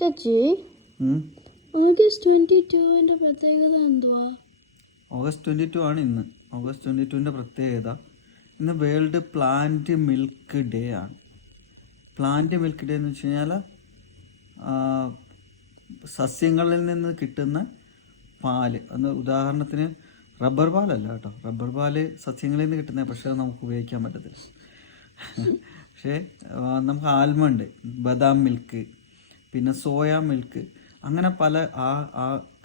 ചേച്ചി, ഓഗസ്റ്റ് 22 പ്രത്യേകത എന്തുവാ? ഓഗസ്റ്റ് 22 ആണ് ഇന്ന്. ഓഗസ്റ്റ് 22 പ്രത്യേകത ഇന്ന് വേൾഡ് പ്ലാന്റ് മിൽക്ക് ഡേ ആണ്. പ്ലാന്റ് മിൽക്ക് ഡേ എന്ന് വെച്ച് കഴിഞ്ഞാൽ സസ്യങ്ങളിൽ നിന്ന് കിട്ടുന്ന പാല്. ഉദാഹരണത്തിന് റബ്ബർ പാലല്ല കേട്ടോ, റബ്ബർ പാല് സസ്യങ്ങളിൽ നിന്ന് കിട്ടുന്ന, പക്ഷേ അത് നമുക്ക് ഉപയോഗിക്കാൻ പറ്റത്തില്ല. പക്ഷേ നമുക്ക് ആൽമണ്ട്, ബദാം മിൽക്ക്, പിന്നെ സോയ മിൽക്ക്, അങ്ങനെ പല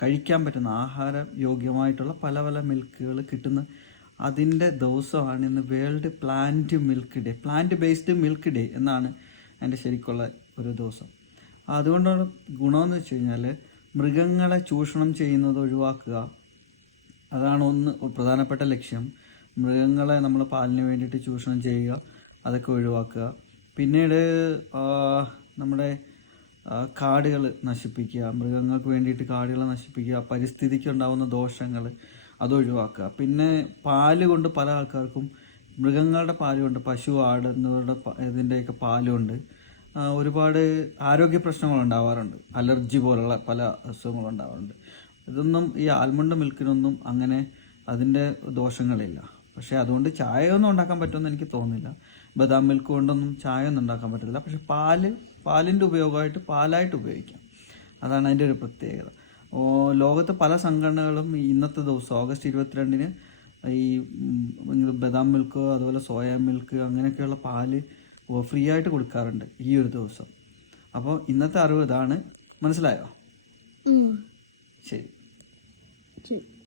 കഴിക്കാൻ പറ്റുന്ന ആഹാര യോഗ്യമായിട്ടുള്ള പല പല മിൽക്കുകൾ കിട്ടുന്ന അതിൻ്റെ ദിവസമാണ് ഇന്ന് world plant milk day. Plant based milk day എന്നാണ് അതിൻ്റെ ശരിക്കുള്ള ഒരു ദിവസം. അതുകൊണ്ടാണ് ഗുണമെന്ന് വെച്ച് കഴിഞ്ഞാൽ മൃഗങ്ങളെ ചൂഷണം ചെയ്യുന്നത് ഒഴിവാക്കുക. അതാണ് ഒന്ന് പ്രധാനപ്പെട്ട ലക്ഷ്യം. മൃഗങ്ങളെ നമ്മൾ പാലിന് വേണ്ടിയിട്ട് ചൂഷണം ചെയ്യുക, അതൊക്കെ ഒഴിവാക്കുക. പിന്നീട് നമ്മുടെ കാടുകൾ നശിപ്പിക്കുക, മൃഗങ്ങൾക്ക് വേണ്ടിയിട്ട് കാടുകൾ നശിപ്പിക്കുക, പരിസ്ഥിതിക്ക് ഉണ്ടാകുന്ന ദോഷങ്ങൾ അത് ഒഴിവാക്കുക. പിന്നെ പാല് കൊണ്ട് പല ആൾക്കാർക്കും, മൃഗങ്ങളുടെ പാല് കൊണ്ട്, പശു, ആട് എന്നിവരുടെ ഇതിൻ്റെയൊക്കെ പാലുകൊണ്ട് ഒരുപാട് ആരോഗ്യ പ്രശ്നങ്ങൾ ഉണ്ടാവാറുണ്ട്. അലർജി പോലുള്ള പല അസുഖങ്ങളും ഉണ്ടാവാറുണ്ട്. ഇതൊന്നും ഈ ആൽമണ്ട് മിൽക്കിനൊന്നും അങ്ങനെ അതിൻ്റെ ദോഷങ്ങളില്ല. പക്ഷേ അതുകൊണ്ട് ചായ ഒന്നും ഉണ്ടാക്കാൻ പറ്റുമെന്ന് എനിക്ക് തോന്നുന്നില്ല. ബദാം മിൽക്ക് കൊണ്ടൊന്നും ചായ ഒന്നും ഉണ്ടാക്കാൻ പറ്റത്തില്ല. പക്ഷെ പാലിൻ്റെ ഉപയോഗമായിട്ട് പാലായിട്ട് ഉപയോഗിക്കാം. അതാണ് അതിൻ്റെ ഒരു പ്രത്യേകത. ലോകത്ത് പല സംഘടനകളും ഇന്നത്തെ ദിവസം ഓഗസ്റ്റ് 22 ഈ ബദാം മിൽക്ക്, അതുപോലെ സോയ മിൽക്ക്, അങ്ങനെയൊക്കെയുള്ള പാല് ഫ്രീ ആയിട്ട് കൊടുക്കാറുണ്ട് ഈ ഒരു ദിവസം. അപ്പോൾ ഇന്നത്തെ അറിവ് ഇതാണ്. മനസ്സിലായോ? ശരി.